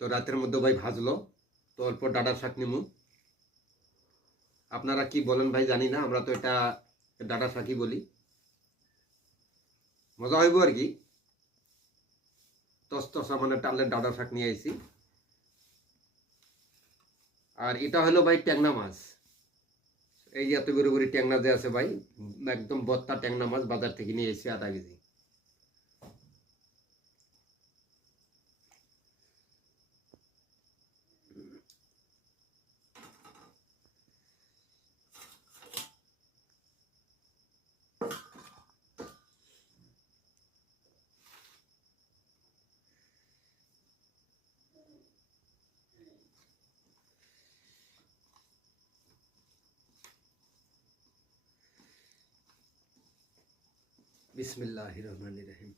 তো রাতের মধ্যে ভাই ভাজলো, তো অল্প ডাঁটা শাক নিমু। আপনারা কি বলেন ভাই জানি না, আমরা তো এটা ডাঁটা শাকই বলি। মজা হইব আর কি। তসতসা মানে টালের ডাঁটা শাক নিয়ে আইছি। আর এটা হলো ভাই ট্যাংনা মাছ। এই যে এত বড় বড় ট্যাংনা যে আছে ভাই, একদম বত্তা ট্যাংনা মাছ বাজার থেকে নিয়ে এসেছি 1/2 কেজি। বিসমিল্লাহির রহমানির রহিম।